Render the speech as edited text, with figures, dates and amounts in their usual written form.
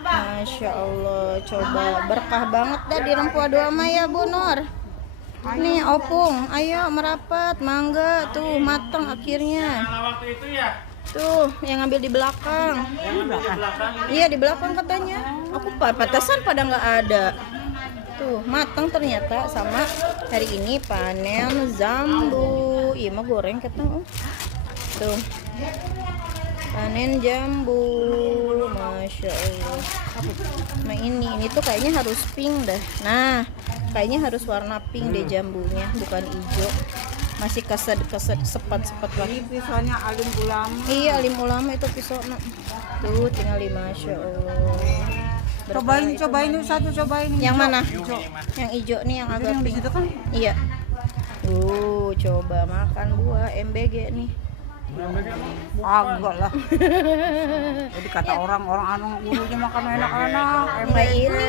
Masya Allah, coba berkah banget dah di Rempoa 2 mah ya Bu Nur. Nih opung, ayo merapat, mangga tuh matang akhirnya. Tuh yang ngambil di belakang. Iya di belakang katanya. Aku pantesan pada nggak ada. Tuh matang ternyata sama hari ini panen jambu. Iya mah goreng ketemu. Tuh panen jambu, Masya Allah. Nah ini tuh kayaknya harus pink dah. Nah kayaknya harus warna pink deh jambunya, bukan hijau. Masih keset sepat lagi. Pisaunya alim ulama. Iya alim ulama itu pisaunya. Tuh tinggal di Masya Allah. Cobain satu, cobain. Yang mana? Hijau. Yang hijau nih yang agak Yang di pink. situ kan? Iya. Coba makan buah MBG nih. Agak lah. Jadi kata orang anu gurunya makan enak-enak. Nah ini